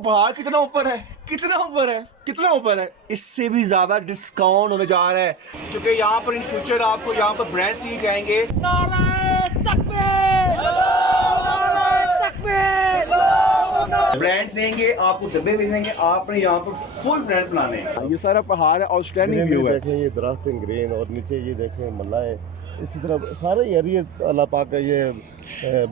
पहाड़ कितना ऊपर है, कितना ऊपर है, कितना ऊपर है। इससे भी ज्यादा डिस्काउंट होने जा रहा है क्योंकि यहाँ पर इन फ्यूचर आपको यहाँ पर ब्रांड्स ही जाएंगे। ब्रांड्स देंगे आपको, डब्बे भी देंगे, आपने यहाँ पर फुल ब्रांड बनाने हैं। ये सारा पहाड़ है, आउटस्टैंडिंग व्यू है। देखें ये दरख्त ग्रीन और नीचे ये देखें मल्लाएं, इसी तरह सारे एरिया अल्लाह पाक का ये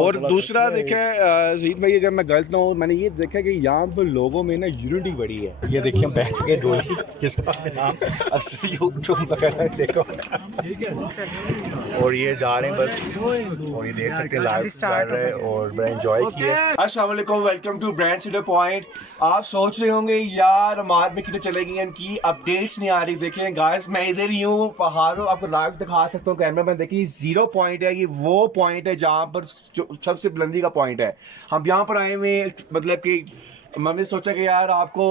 और दूसरा देखें ज़हीद भाई, अगर मैं गलत ना हूँ, मैंने ये देखा कि यहाँ पर लोगों में ना यूनिटी बड़ी है। ये देखिए बैठ के डोली जिसका नाम अक्सर यूट्यूब वगैरह देखो, और ये जा रहे हैं बस, और ये देख सकते हैं लाइव चल रहा है और बड़ा एंजॉय किया। अस्सलाम वालेकुम, welcome to brand cedar point. आप सोच रहे होंगे यार अमाद में कितने चलेगी, इनकी अपडेट्स नहीं आ रही। देखें गाइस, मैं इधर ही हूँ पहाड़ों, आपको लाइव दिखा सकता हूँ कैमरा में। देखिए 0 पॉइंट है, ये वो पॉइंट है जहाँ पर जो सबसे बुलंदी का पॉइंट है। हम यहाँ पर आए हुए, मतलब कि मैंने सोचा कि यार आपको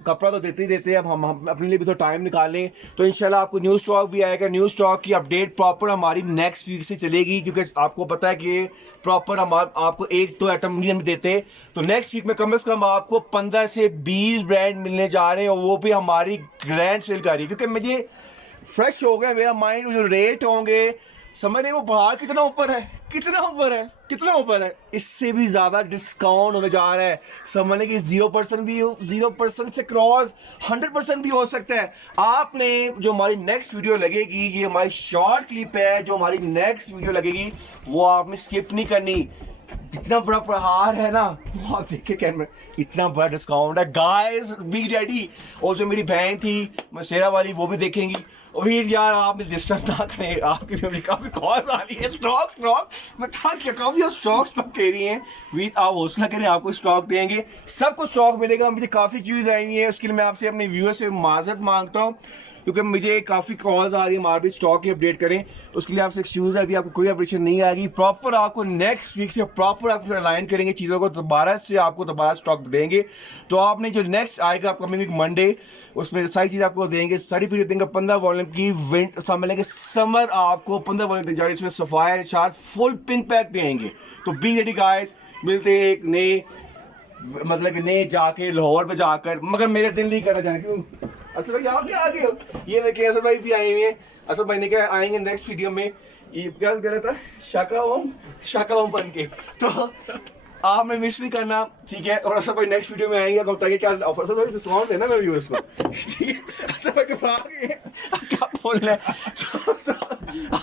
कपड़ा तो देते ही देते हैं, अब हम अपने लिए भी तो टाइम निकालें। तो इंशाल्लाह आपको न्यू स्टॉक भी आएगा। न्यू स्टॉक की अपडेट प्रॉपर हमारी नेक्स्ट वीक से चलेगी, क्योंकि आपको पता है कि प्रॉपर हम आपको एक तो आइटम नहीं देते। तो नेक्स्ट वीक में कम से कम आपको 15 से 20 ब्रांड मिलने जा रहे हैं, और वो भी हमारी ग्रैंड सेल कर रही है। क्योंकि मुझे फ्रेश हो गया मेरा माइंड, जो रेट होंगे समझ रहे, वो पहाड़ कितना ऊपर है, कितना ऊपर है, कितना ऊपर है। इससे भी ज्यादा डिस्काउंट होने जा रहा है। समझने की 0% भी, 0% से क्रॉस 100% भी हो सकता है। आपने जो हमारी नेक्स्ट वीडियो लगेगी, ये हमारी शॉर्ट क्लिप है, जो हमारी नेक्स्ट वीडियो लगेगी वो आपने स्किप नहीं करनी। जितना बड़ा पहाड़ है ना, तो आप देखे कैमरा, इतना बड़ा डिस्काउंट है गाइस, बी रेडी। और जो मेरी बहन थी मसेरा वाली, वो भी देखेंगी। और यार आपने डिस्टर्ब ना करें, आपकी भी काफ़ी कॉल्स आ रही है। स्टॉक मैं था क्या, काफ़ी आप स्टॉक कह रही हैं। वीर आप हौसला करें, आपको स्टॉक देंगे, सबको स्टॉक मिलेगा। मुझे काफ़ी क्यूज आई है, उसके लिए मैं आपसे अपने व्यूअर से माजरत मांगता हूँ, क्योंकि मुझे काफ़ी कॉल्स आ रही है हमारे भी स्टॉक की अपडेट करें। उसके लिए आपसे एक्सक्यूज है, अभी आपको कोई अपडेशन नहीं आएगी। प्रॉपर आपको नेक्स्ट वीक से प्रॉपर आपको अलाइन करेंगे चीज़ों को, दोबारा से आपको दोबारा स्टॉक देंगे। तो आपने जो नेक्स्ट आएगा कमिंग वीक मंडे, उसमें सारी चीज़ आपको देंगे। सारी पीरियड देंगे 15 वॉल्यूम की, विंटर मिलेंगे, समर आपको 15 वॉल्यूम दी जा रही है। इसमें sapphire chart full pin pack देंगे। तो बी रेडी गाइस, मिलते हैं एक नए, मतलब कि नए जाके लाहौर में जाकर। मगर मेरे दिल नहीं करना जाने, क्यों असद भाई आप क्या आ गए हो। ये देखिए असद भाई भी आए हुए हैं। असद भाई ने क्या आएंगे नेक्स्ट वीडियो में, ये क्या कह रहा था, शाका ओम बन के। तो आपने मिस नहीं करना, ठीक है। और असद भाई नेक्स्ट वीडियो में आएंगे, बताइए क्या ऑफर। असद भाई डिस्काउंट देना मैं व्यूअर्स को, ठीक है। असद भाई के क्या बोलना है, तो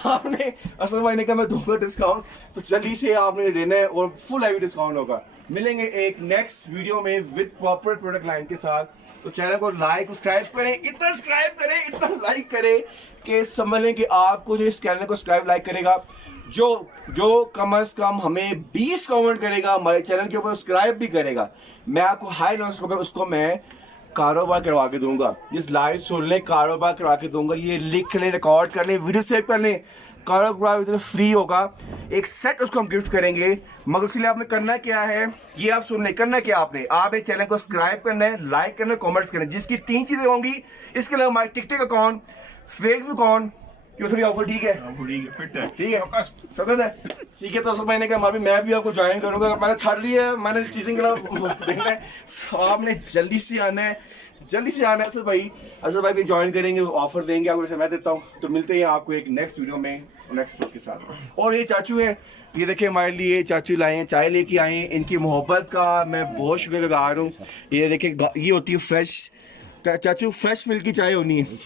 आपने असद भाई ने कहा मैं दूंगा डिस्काउंट, तो जल्दी से आपने लेना है, और फुल हैवी डिस्काउंट होगा। मिलेंगे एक नेक्स्ट वीडियो में विद प्रॉपर प्रोडक्ट लाइन के साथ। तो चैनल को लाइक सब्सक्राइब करें, इतना सब्सक्राइब करें, इतना लाइक करें कि समझ लें कि आपको जो इस चैनल को सब्सक्राइब लाइक करेगा, जो कम से कम हमें 20 कमेंट करेगा हमारे चैनल के ऊपर, सब्सक्राइब भी करेगा, मैं आपको हाई लॉन्च पकड़ उसको मैं कारोबार करवा के दूंगा। जिस लाइव सुन लें कारोबार करवा के दूंगा। ये लिख लें, रिकॉर्ड कर लें, वीडियो सेव कर लें, कारोबार इतना फ्री होगा। एक सेट उसको हम गिफ्ट करेंगे। मगर इसलिए आपने करना क्या है, ये आप सुन लें, करना क्या आपने, आप एक चैनल को सब्सक्राइब करना है, लाइक करना है, कमेंट्स करना है, जिसकी 3 चीजें होंगी। इसके अलावा हमारे टिकटॉक अकाउंट, फेसबुक अकाउंट, क्यों सभी ऑफर ठीक है, फिट है, ठीक है, समझ है, ठीक है। तो सब मैंने कहा मैं भी आपको ज्वाइन करूंगा। मैंने छाड़ लिया है, मैंने चीजें देखना है, आपने जल्दी से आना है, जल्दी से आना है। असद भाई भी ज्वाइन करेंगे, ऑफर देंगे आपको, जैसे मैं देता हूँ। तो मिलते हैं आपको एक नेक्स्ट वीडियो में नेक्स्ट फ्लोर के साथ। और ये चाचू हैं, ये देखिए हमारे लिए चाचू लाए हैं, चाय लेके आए हैं। इनकी मोहब्बत का मैं बहुत शुक्रगुजार हूँ। ये देखिए, ये होती है फ्रेश चाचू, फ्रेश मिल्क की चाय होनी है,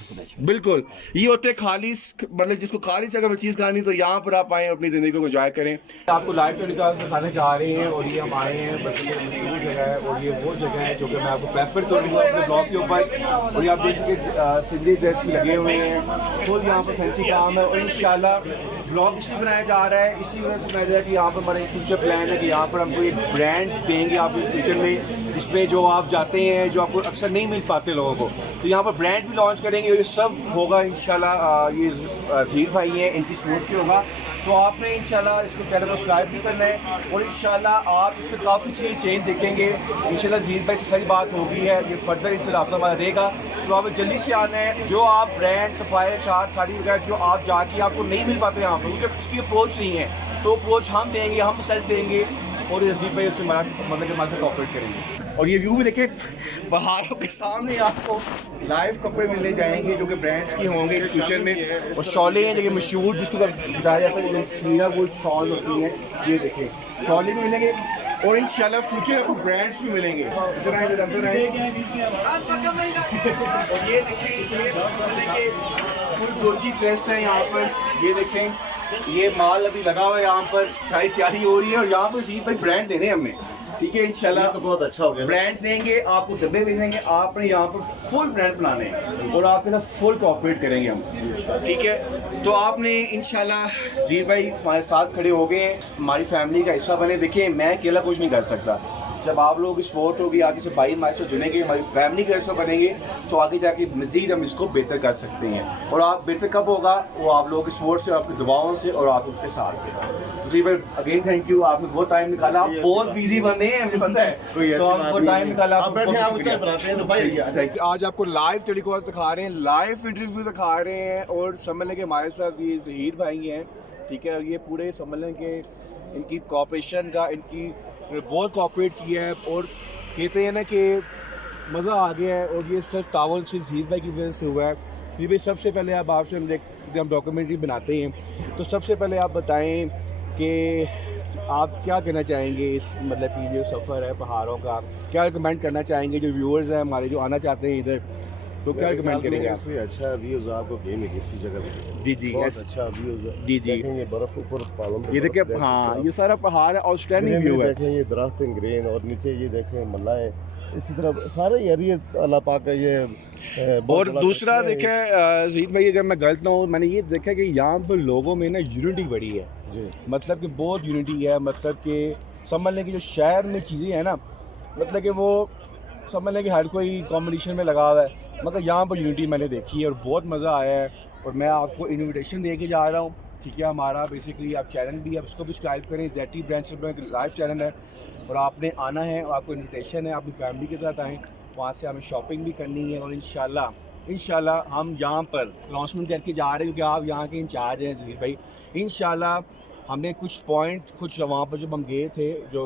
बिल्कुल। ये होते हैं खालिस, मतलब जिसको खालिस अगर चीज़ खानी, तो यहाँ पर आप आए, अपनी ज़िंदगी को एंजॉय करें। आपको लाइव टेलीकास्ट दिखाने जा रहे हैं, और ये हम आए हैं मशहूर जगह है, और ये वो जगह है जो कि मैं आपको प्रेफर करूँगा अपने ब्लॉग के ऊपर। और ये आप देख सकते सिंधी ड्रेस भी लगे हुए हैं, फुल यहाँ पर फैंसी काम है। और इंशाल्लाह ब्लॉग इसलिए बनाया जा रहा है, इसी वजह से बनाया कि यहाँ पर हमारा फ्यूचर प्लान है कि यहाँ पर हमको एक ब्रांड देंगे आपको फ्यूचर में, जिसमें जो आप जाते हैं, जो आपको अक्सर नहीं मिल पाते लोगों को, तो यहाँ पर ब्रांड भी लॉन्च करेंगे। और ये सब होगा इंशाल्लाह। ये ज़हीर भाई हैं, इनकी सपोर्ट से होगा। तो आपने इंशाल्लाह इसको चैनल को सब्सक्राइब भी करना है, और इंशाल्लाह आप इस पर काफ़ी चीज़ चेंज देखेंगे। इंशाल्लाह ज़हीर भाई से सही बात होगी है, ये फर्दर इनसे रब्ता हमारा रहेगा। तो आप जल्दी से आना है। जो आप ब्रांड सफायर चार्ट खाड़ी वगैरह जो आप जाके आपको नहीं मिल पाते यहाँ पर, क्योंकि उसकी अप्रोच नहीं है, तो अप्रोच हम देंगे, हम सेस देंगे। और अजीब भाई उसमें मतलब कि हमारे साथ कॉपरेट करेंगे। और ये व्यू भी देखिए पहाड़ों के सामने आपको लाइव कपड़े मिलने जाएंगे जो कि ब्रांड्स की होंगे फ्यूचर में। और शॉले हैं जो कि मशहूर जिसको बताया जाता है मीरा गोल्ड शॉल होती हैं, ये देखें शॉले भी मिलेंगे और इंशाल्लाह फ्यूचर में ब्रांड्स भी मिलेंगे। इधर आए इधर आए। और ये देखिए फुल गोल्ची ड्रेस है यहाँ पर, ये देखें ये माल अभी लगा हुआ है यहाँ पर, सारी तैयारी हो रही है और यहाँ पर जी भाई ब्रांड देने हैं हमें, ठीक है इंशाल्लाह तो बहुत अच्छा हो गया। ब्रांड्स देंगे आपको, डब्बे भी देंगे, आपने यहाँ पर फुल ब्रांड बनाने हैं और आपके साथ फुल कोऑपरेट करेंगे हम, ठीक है। तो आपने इंशाल्लाह ज़ीर भाई हमारे साथ खड़े हो गए हैं, हमारी फैमिली का हिस्सा बने। देखिए मैं अकेला कुछ नहीं कर सकता, जब आप लोगों की सपोर्ट होगी, आगे से भाई हमारे साथ जुड़ेंगे, हमारी फैमिली का हिस्सा बनेंगे तो आगे जाके मज़ीद हम इसको बेहतर कर सकते हैं। और आप बेहतर कब होगा, वो आप लोगों की सपोर्ट से, आपकी दुआओं से और आपके साथ से। तो जी भाई अगेन थैंक यू, आपने बहुत टाइम निकाला, आप बहुत बिजी बंदे हैं हमें पता है, तो आप बहुत टाइम निकाला। आज आपको लाइव टेलीकॉल दिखा रहे हैं, लाइव इंटरव्यू दिखा रहे हैं और समझ लें कि हमारे साथ ये ज़हीर भाई हैं, ठीक है। और ये पूरे समझ लें कि इनकी कॉपरेशन का, इनकी बहुत कॉपरेट किया है और कहते हैं ना कि मज़ा आ गया है। और ये सिर्फ तावन सिर्फ ज़हीर भाई की वजह से हुआ है। फिर भी सबसे पहले आप आपसे हम डॉक्यूमेंट्री बनाते हैं तो सबसे पहले आप बताएं कि आप क्या कहना चाहेंगे इस मतलब कि जो सफ़र है पहाड़ों का, क्या रिकमेंड करना चाहेंगे जो व्यूअर्स हैं हमारे जो आना चाहते हैं इधर, तो क्या रिकमेंड करेंगे आप? अच्छा व्यूज़ आपको कहीं नहीं इसी जगह पे। जी जी बहुत अच्छा व्यूज़ है। जी जी ये बर्फ ऊपर पहाड़ों पे, ये देखिए हाँ ये सारा पहाड़ है, आउटस्टैंडिंग व्यू है। देखें ये दरख्त ग्रीन और नीचे ये देखें मलाएं, इसी तरह सारे एरिया अल्लाह पाक का ये और दूसरा देखें ज़हीर भाई अगर मैं गलत ना हूँ, मैंने ये देखा कि यहाँ पर लोगों में ना यूनिटी बड़ी है जी, मतलब कि बहुत यूनिटी है, मतलब कि समझ लें कि जो शहर में चीज़ें हैं ना, मतलब कि वो समझ लें कि हर कोई कॉम्पिटिशन में लगा हुआ है, मगर यहाँ पर यूनिटी मैंने देखी है और बहुत मज़ा आया है। और मैं आपको इन्विटेशन दे के जा रहा हूँ, ठीक है। हमारा बेसिकली आप चैनल भी आप उसको भी सब्सक्राइब करें, ZT ब्रांच लाइव चैनल है और आपने आना है, आपको इन्विटेशन है, अपनी फैमिली के साथ आएँ, वहाँ से हमें शॉपिंग भी करनी है और इंशाल्लाह हम यहाँ पर अनाउंसमेंट करके जा रहे हैं क्योंकि आप यहाँ के इंचार्ज हैं ज़हीर भाई। इंशाल्लाह हमने कुछ पॉइंट कुछ वहाँ पर जब हम गए थे जो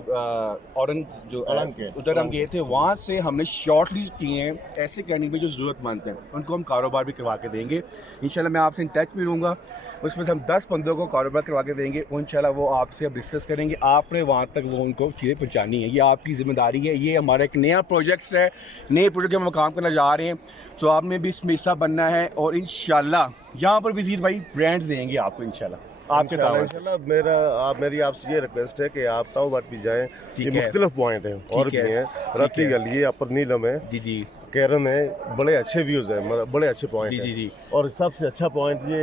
उधर हम गए थे, वहाँ से हमने शॉर्ट लिस्ट किए हैं ऐसे करने में जो ज़रूरतमंद हैं, उनको हम कारोबार भी करवा के देंगे इंशाल्लाह। मैं आपसे इन टच में रहूँगा, उसमें से हम 10 बंदों को कारोबार करवा के देंगे और इंशाल्लाह वो आपसे अब डिस्कस करेंगे, आपने वहाँ तक वो उनको चीज़ें पहुँचानी है, ये आपकी ज़िम्मेदारी है। ये हमारा एक नया प्रोजेक्ट है, नए प्रोजेक्ट में हम काम करना जा रहे हैं, तो आपने भी इसमें हिस्सा बनना है और इंशाल्लाह यहाँ पर भी ज़हीर भाई ब्रांड्स देंगे आपको इंशाल्लाह आपके इंशाल्लाह। मेरी आपसे ये रिक्वेस्ट है कि आप ताऊ बाट भी जाएं, ये मुख्तलिफ पॉइंट हैं और भी हैं, रत्ती गली है, अपर नीलम है, जी जी कैरन है, बड़े अच्छे व्यूज हैं, बड़े अच्छे पॉइंट हैं। जी और सबसे अच्छा पॉइंट ये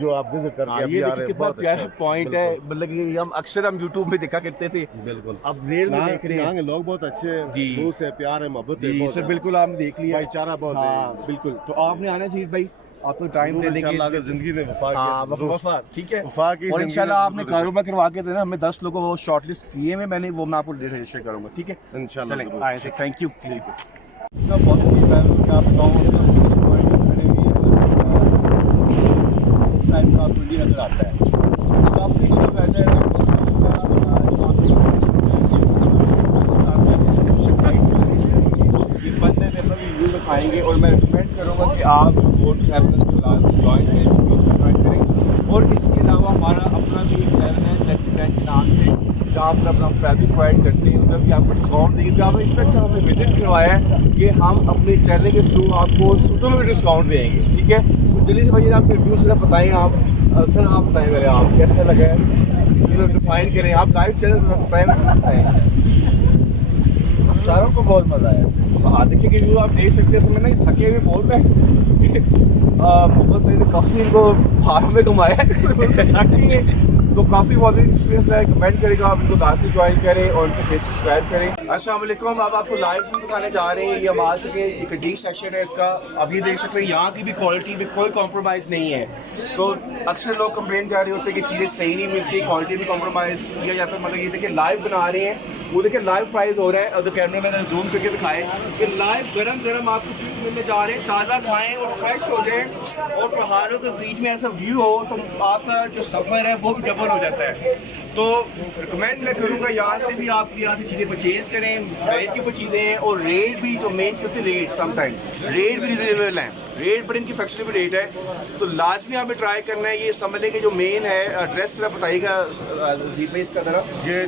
जो आप विजिट करके अभी आ रहे हैं, कितना प्यारा पॉइंट है, मतलब कि हम अक्सर यूट्यूब में देखा करते थे, बिल्कुल अब रियल में देख रहे हैं। लोग बहुत अच्छे दूर से प्यार है, मोहब्बत है सर, बिल्कुल आपने देख लिया, भाईचारा बहुत है, बिल्कुल। तो आपने आना ज़हीर भाई, आपको टाइम देने की जिंदगी में वफा, ठीक है, और इंशाल्लाह आपने कारोबार करवा के देना। हमें 10 लोगों को शॉर्टलिस्ट किए में मैंने, वो मैं आपको रजिस्टर करूँगा, ठीक है इंशाल्लाह। आए थे, थैंक यू। पॉजिटिव लेवल का आप साइड का आपको नज़र आता है, काफ़ी अच्छा वेदर है, बंदे देखो व्यू दिखाएंगे और मैं रिकमेंड करूँगा कि आप हैप्पीनेस को ज्वाइन करें। और इसके अलावा हमारा अपना भी एक चैनल है ZT ब्रांच के नाम से, जहाँ पर अपना फैब्रिक प्रोवाइड करते हैं, उधर भी आपको डिस्काउंट देंगे, क्योंकि आपने इतना अच्छा हमें विजिट करवाया है कि हम अपने चैनल के थ्रू आपको सुपर में डिस्काउंट देंगे, ठीक है। तो जल्दी से भाई आपके रिव्यू से बताएँ, आप सर आप बताएँ मेरे, आप कैसा लगा है, डिफाइन करें, आप लाइव चैनल बताएँ। चारों को बहुत मज़ा आया। हाँ देखिए कि व्यू आप देख सकते हैं, इसमें ना थके हुए बहुत हैं, मोहम्मद भाई ने काफ़ी इनको भाग में घुमाया है तो काफ़ी पॉजिटिव एक्सपीरियंस है। कमेंट करेगा, आप इनको लास्ट में ज्वाइन करें और उनको पेज सब्सक्राइब करें। अस्सलाम वालेकुम, अब आपको लाइव व्यू दिखाने जा रहे हैं। ये हमारे सके एक डी सेक्शन है इसका, अब ये देख सकते हैं यहाँ की भी क्वालिटी में कोई कॉम्प्रोमाइज़ नहीं है। तो अक्सर लोग कंप्लेन कर रहे होते हैं कि चीज़ें सही नहीं मिलती, क्वालिटी में कॉम्प्रोमाइज़ किया जाता है, मतलब ये देखिए लाइव बना रहे हैं, वो देखिए लाइव फ्राइज हो रहा है और तो कैमरे मैंने जूम करके दिखाए कि लाइव गरम आपको चीज़ मिलने जा रहे हैं। ताज़ा खाएँ और फ्रेश हो जाएँ और पहाड़ों के बीच में ऐसा व्यू हो तो आपका जो सफ़र है वो भी डबल हो जाता है। तो रिकमेंड मैं करूँगा यहाँ से भी आप यहाँ से चीज़ें परचेज़ करें, रेट की ऊपर चीज़ें हैं और रेट भी जो मेन चीज़ होती है रेट समटाइम रेट भी रिजनेबल हैं, रेट पर इनकी फ्लेक्सिबल रेट है। तो लाजमी हमें ट्राई करना है। ये समझ लें कि जो मेन है एड्रेस जरा बताइएगा जी पे इसका तरफ। ये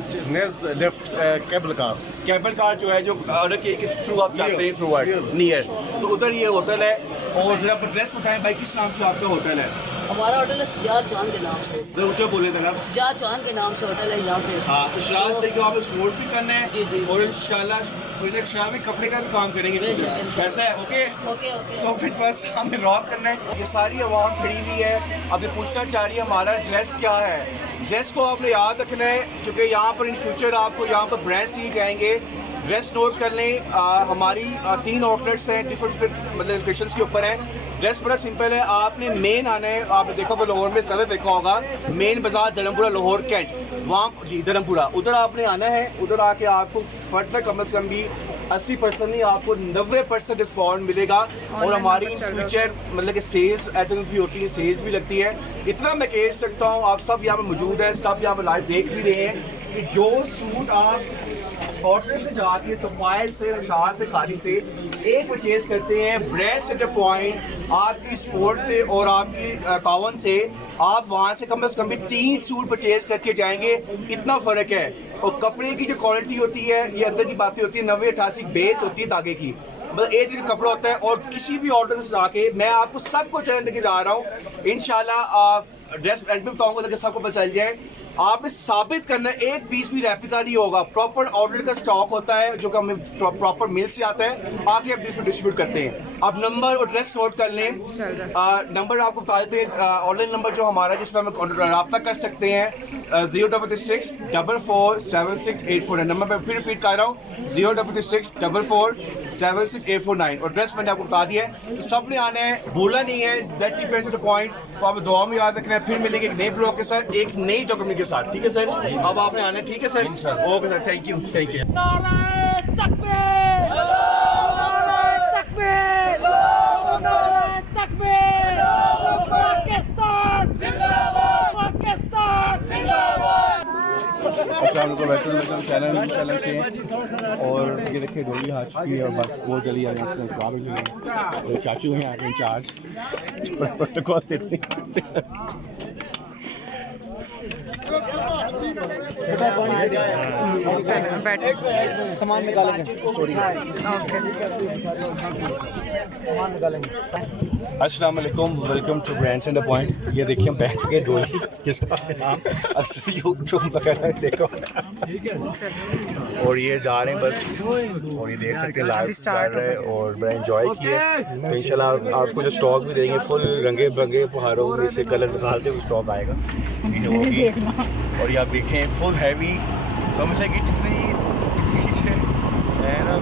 लेफ्ट केबल कार जो है जो ऑर्डर के थ्रू आप जाते हैं थ्रू नियर, तो उधर ये होटल है। और जरा एड्रेस बताएं भाई, किस नाम से आपका होटल है? हमारा होटल है सजाद चांद के नाम से। ऊँचा बोले थे ना, सजाद चांद के नाम से होटल है यहाँ पे। हाँ, तो शराब देखिए आप सपोर्ट भी करना है। जी, जी। और इंशाल्लाह प्रोजेक्ट शराब में कपड़े का भी काम करेंगे। कैसा है? Okay okay okay. तो फिर बस हमें रॉक करना है। ये सारी आवाम खड़ी हुई है, अब ये पूछना चाह रही है हमारा ड्रेस क्या है। ड्रेस को आपने याद रखना है क्योंकि यहाँ पर इन फ्यूचर आपको यहाँ पर ब्रांड्स दिए जाएंगे। ड्रेस नोट कर लें, हमारी 3 आउटलेट्स हैं डिफरेंट मतलब लोकेशंस के ऊपर हैं। ड्रेस बड़ा सिंपल है, आपने मेन आना है। आपने देखा होगा लाहौर में सदर देखा होगा, मेन बाजार धर्मपुरा लाहौर कैंट, वहाँ जी धर्मपुरा, उधर आपने आना है। उधर आके आपको फर्दर कम से कम भी 80% नहीं आपको 90% डिस्काउंट मिलेगा। और हमारी फ्यूचर मतलब कि सेल्स एटम्स भी होती है, सेल्स भी लगती है। इतना मैं कह सकता हूँ, आप सब यहाँ पे मौजूद हैं, सब यहाँ पे लाइव देख भी रहे हैं कि जो सूट आप ऑर्डर से जाके सफायर से निशार से खाली से एक परचेज करते हैं ब्रांड सेंटर पॉइंट आपकी स्पोर्ट से और आपकी कावन से, आप वहाँ से कम 3 सूट परचेज करके जाएंगे। इतना फ़र्क है। और कपड़े की जो क्वालिटी होती है, ये अंदर की बातें होती है, 90-88 बेस होती है धागे की, मतलब एक दिन कपड़ा होता है। और किसी भी ऑर्डर से जाके मैं आपको सबको चैलेंज देके जा रहा हूँ। इंशाल्लाह ड्रेस एंड में बताऊँगा ताकि सबको पता चल जाए। आपने साबित करना है, एक पीस भी रेप्लिका नहीं होगा। प्रॉपर ऑर्डर का स्टॉक होता है जो कि हमें प्रॉपर मिल से आता है, आके हम डिस्ट्रीब्यूट करते हैं। आप नंबर और एड्रेस नोट कर लें। नंबर आपको बता देते हैं, ऑनलाइन नंबर जो हमारा जिस पर हमें रब्ता कर सकते हैं 066 44 76 849। नंबर मैं फिर रिपीट कर रहा हूँ 066 44 76 849। और एड्रेस मैंने आपको बता दिया है। तो सब ने आना है, भूला नहीं है। ZT पेंसिल पॉइंट तो आप दुआ में याद रखना है। फिर मिलेंगे एक नए ब्लॉग के साथ, एक नई डॉक्यूमेंट के साथ। ठीक है सर, अब आपने आना है। ठीक है sir, okay sir, thank you thank you. नारे तकबीर, नारे तकबीर, नारे तकबीर, पाकिस्तान जिंदाबाद, पाकिस्तान जिंदाबाद। अस्सलाम वालेकुम, चैनल से। और ये देखिए डोली हाथ की और बस बहुत जल्दी आ रही है। इसमें चाचू हैं आगे इंचार्ज प्रोटोकॉल देते हैं। सामान निकालेंगे। अस्सलाम वालेकुम, welcome to brand center point. ये देखिए हम बैठ गए डोली जिसका नाम अक्सर यूट्यूब वगैरह देखो। और ये जा रहे हैं बस, और ये देख सकते हैं लाइव चल रहा है और बड़ा एंजॉय किया। तो इंशाल्लाह आपको जो स्टॉक भी देंगे फुल रंगे बरंगे पहाड़ों में से कलर निकालते हुए स्टॉक आएगा। और ये आप देखें फुल हैवी, समझ लेंगे जितनी है ना